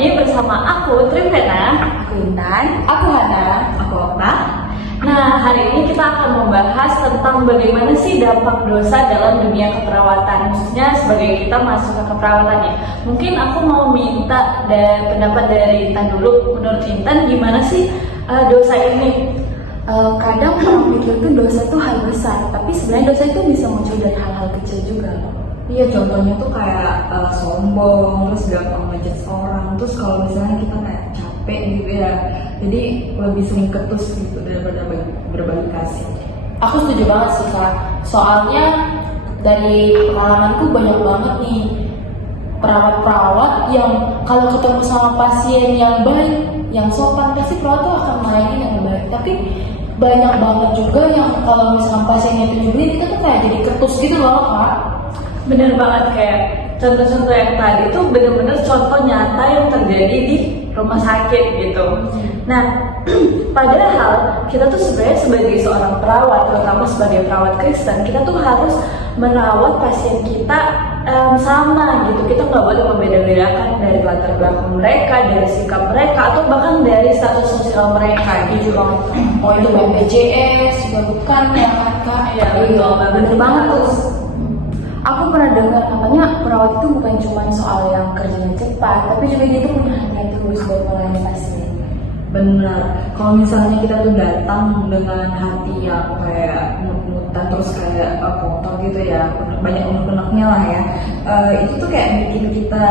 nih bersama aku Trivena, Aku Intan. aku Hana, Aku Okta. Nah, hari ini kita akan membahas tentang bagaimana sih dampak dosa dalam dunia keperawatan, khususnya sebagai kita masuk ke keperawatan ya. Mungkin aku mau minta pendapat dari Intan dulu. Menurut Intan, gimana sih dosa ini? Kadang orang pikir tuh dosa tuh hal besar, tapi sebenarnya dosa itu bisa muncul dari hal-hal kecil juga. Iya, contohnya tuh kayak sombong, terus gampang ngejudge orang, terus kalau misalnya kita kayak capek gitu ya, jadi lebih sering ketus gitu daripada berbagi kasih. Aku setuju banget sih Kak. Soalnya dari pengalamanku banyak banget nih perawat-perawat yang kalau ketemu sama pasien yang baik, yang sopan, pasti perawat tuh akan melayani yang baik. Tapi banyak banget juga yang kalau misalnya pasiennya itu nyebelin, kita tuh kayak jadi ketus gitu loh Kak. Bener banget, kayak contoh-contoh yang tadi tuh bener-bener contoh nyata yang terjadi di rumah sakit gitu. Nah, padahal kita tuh sebenarnya sebagai seorang perawat, terutama sebagai perawat Kristen, kita tuh harus merawat pasien kita sama gitu. Kita nggak boleh membeda-bedakan dari latar belakang mereka, dari sikap mereka, atau bahkan dari status sosial mereka gitu. Oh itu BPJS juga bukan ya kan Kak? Ya betul, Bener banget tuh. Aku pernah dengar katanya perawat itu bukan cuma soal yang kerjanya cepat, tapi juga dia tuh punya hati yang tulus buat melayani pasien. Benar, kalau misalnya kita tuh datang dengan hati yang kayak mut-mutan terus kayak kotor gitu ya, banyak unek-uneknya lah ya, itu tuh kayak bikin kita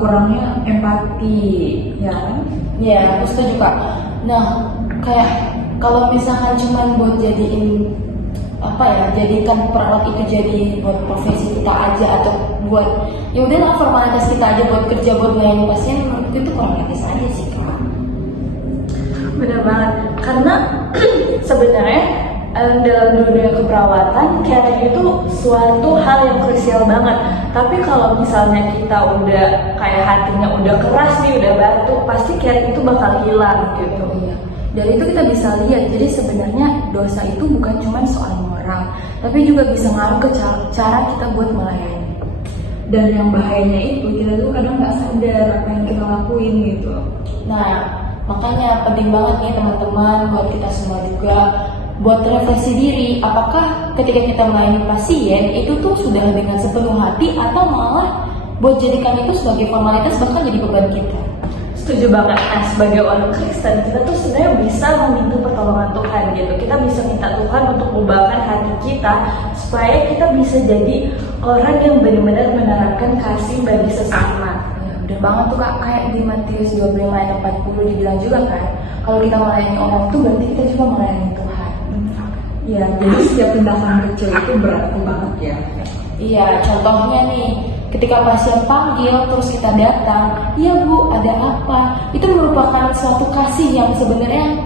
kurangnya empati, ya kan? Iya, aku setuju Kak. Nah, kayak kalau misalkan cuma buat jadiin jadikan perawat itu jadi buat profesi kita aja atau buat ya udahlah formalitas kita aja buat kerja buat melayani pasien, menurutku itu kurang etis aja sih Kak. Bener banget, karena sebenarnya dalam dunia keperawatan caring itu suatu hal yang krusial banget. Tapi kalau misalnya kita udah kayak hatinya udah keras nih, udah batu, pasti caring itu bakal hilang gitu. Iya. Dari itu kita bisa lihat, jadi sebenarnya dosa itu bukan cuma soal moral, tapi juga bisa ngaruh ke cara kita buat melayani. Dan yang bahayanya itu kita tuh kadang nggak sadar apa yang kita lakuin gitu. Nah, makanya penting banget nih teman-teman buat kita semua juga buat refleksi diri, apakah ketika kita melayani pasien itu tuh sudah dengan sepenuh hati atau malah buat jadikan itu sebagai formalitas bahkan jadi beban kita. Setuju banget. Nah, sebagai orang Kristen, kita tuh sebenarnya bisa meminta pertolongan Tuhan gitu. Kita bisa minta Tuhan untuk mengubahkan hati kita supaya kita bisa jadi orang yang benar-benar menerapkan kasih bagi sesama. Ya, udah banget tuh Kak, kayak di Matius 25 ayat 40 dibilang juga kan, kalau kita melayani orang itu berarti kita juga melayani Tuhan. Ya, jadi setiap tindakan kecil itu berarti banget ya. Iya, contohnya nih, ketika pasien panggil terus kita datang, iya Bu, ada apa? Itu merupakan suatu kasih yang sebenarnya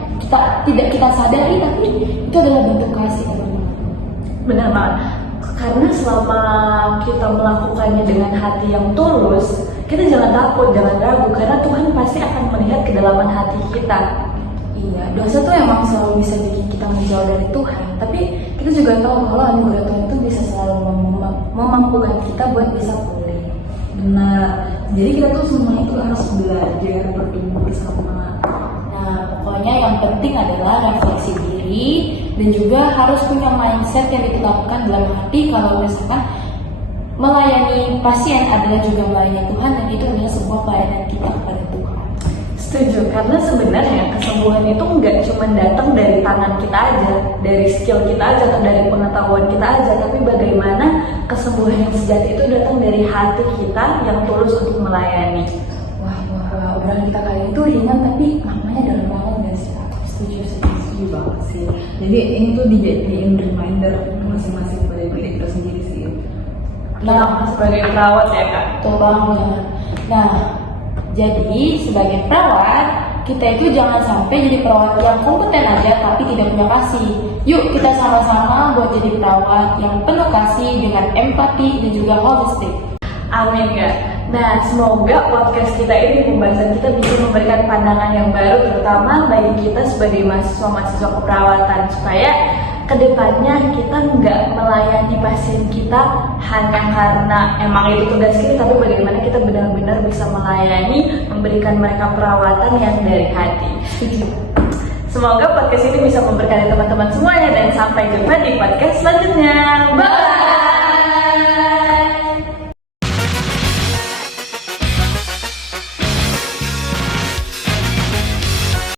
tidak kita sadari, tapi itu adalah bentuk kasih teman-teman. Benar banget. Karena selama kita melakukannya dengan hati yang tulus, kita jangan takut, jangan ragu, karena Tuhan pasti akan melihat kedalaman hati kita. Iya, dosa tuh emang selalu bisa bikin kita menjauh dari Tuhan, tapi kita juga tahu kalau anugerah Tuhan itu bisa selalu memampukan kita buat bisa pulih. Benar. Jadi kita tuh semuanya tuh harus belajar bertumbuh bersama. Nah, pokoknya yang penting adalah refleksi diri dan juga harus punya mindset yang ditetapkan dalam hati kalau misalkan melayani pasien adalah juga melayani Tuhan, dan itu adalah sebuah pelayanan kita kepada Tuhan. Setuju, karena sebenarnya kesembuhan itu nggak cuma datang dari tangan kita aja, dari skill kita aja, atau dari pengetahuan kita aja, tapi bagaimana kesembuhan yang sejati itu datang dari hati kita yang tulus untuk melayani. Wah, obrolan kita kali itu ringan tapi maknanya dalam banget gak sih Kak? Setuju banget sih. Jadi ini tuh dijadiin reminder masing-masing pada diri kita sendiri sih. Nah, sebagai perawat ya Kak. Betul banget. Nah, jadi sebagai perawat, kita itu jangan sampai jadi perawat yang kompeten aja tapi tidak punya kasih. Yuk kita sama-sama buat jadi perawat yang penuh kasih dengan empati dan juga holistik. Amin Kak. Nah, semoga podcast kita ini, pembahasan kita bisa memberikan pandangan yang baru, terutama bagi kita sebagai mahasiswa-mahasiswa keperawatan, supaya kedepannya kita nggak melayani pasien kita hanya karena emang itu tugas kita, tapi bagaimana kita benar-benar bisa melayani, memberikan mereka perawatan yang dari hati. Semoga podcast ini bisa memberkati teman-teman semuanya dan sampai jumpa di podcast selanjutnya. Bye!